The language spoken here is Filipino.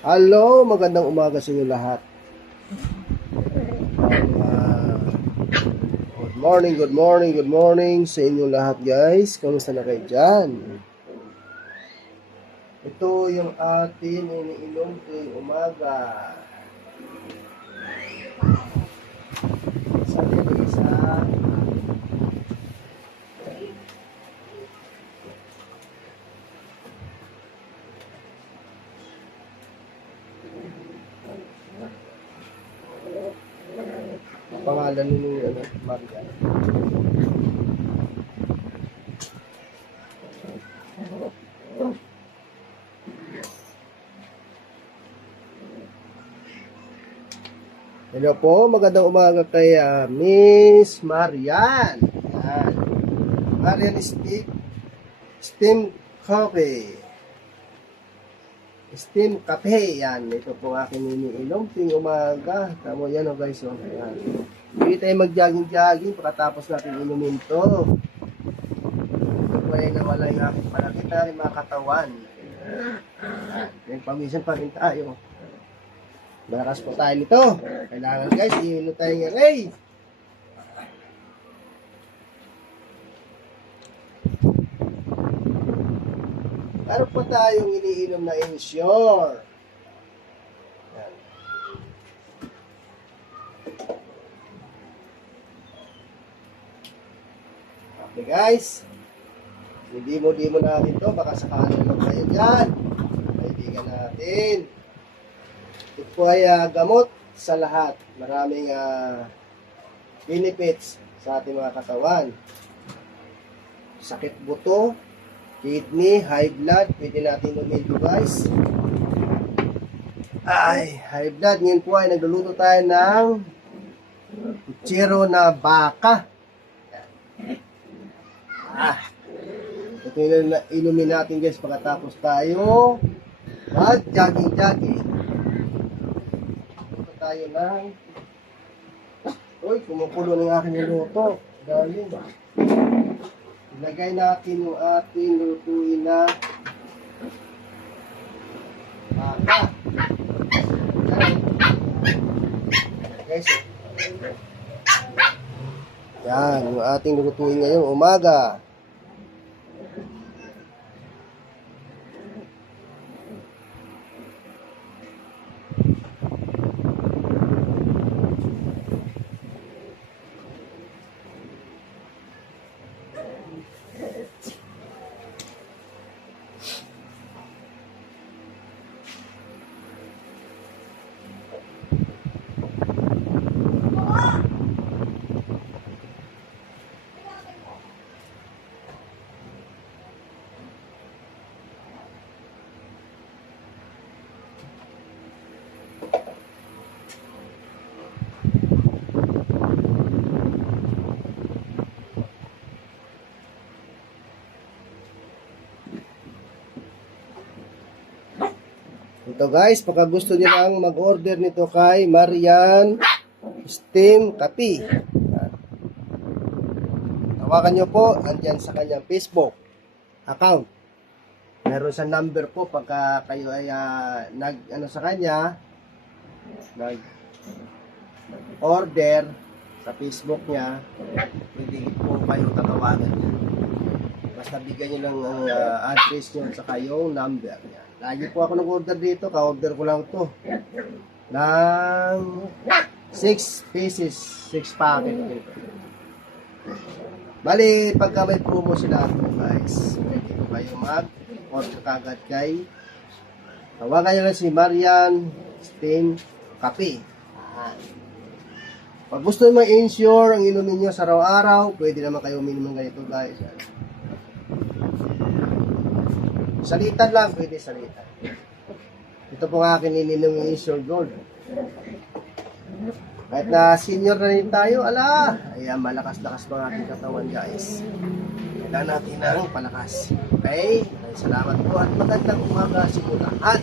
Hello, magandang umaga sa inyo lahat. Good morning sa inyo lahat guys. Kamusta na kayo dyan? Ito yung atin iniinom tuwing umaga. Sabi ko isa. Pangalan ni Maria. Hello po, magandang umaga kay Miss Marian. Yan. Marian Steam Coffee. Steam Cafe. Yan, ito po aking iniinom tuwing umaga. Tamo yan o guys. O. Yan. Hindi tayo mag-jogging-jogging pagkatapos natin inumin to. Ito po ay nawala yung aking palakit na rin mga katawan. Yan, pamisan pa rin tayo. Malakas po tayo nito. Kailangan guys, iinom tayo ng race. Meron pa tayong iniinom na Ensure. Yan. Okay guys. Dimo natin to. Baka sakalan lang kayo dyan. Kaibigan natin. Ito po ay gamot sa lahat. Maraming benefits sa ating mga katawan. Sakit buto, kidney, high blood, pwede natin inumin ito guys. Ay, high blood. Ngayon po ay nagluluto tayo ng puchero na baka. Ito yung inumin natin guys pagkatapos tayo mag-jogging. Ito tayo ng uy, kumukulo ng aking niluto. Galing. Ilagay natin yung ating lutuin na baka. Guys, yan, yung ating lutuin ngayong umaga. Ito guys, pagka gusto niyo lang mag-order nito kay Marian Steam Coffee. Tawagan niyo po, andyan sa kanyang Facebook account. Meron sa number po pagka kayo ay sa kanya, nag-order sa Facebook niya, pwede po kayo tatawagan niya. Basta bigyan niyo lang ang address niyo at saka yung number niya. Lagi po ako nag-order dito. Ka-order ko lang to ng 6 pieces, 6 packet dito. Bali, pagka may promo sila po guys, pwede po kayo mag-order kagad kay tawagan nyo lang si Marian Steam Coffee. Pag gusto nyo ma-insure ang inumin nyo sa araw-araw, pwede naman kayo uminom ng ganito guys. Salitan lang, pwede salitan. Ito po nga akin ininom yung Insure Gold. Kahit na senior na rin tayo, ayan, malakas-lakas mga ating katawan guys. Kailangan natin ng palakas. Okay? Salamat po at magandang umaga sa lahat.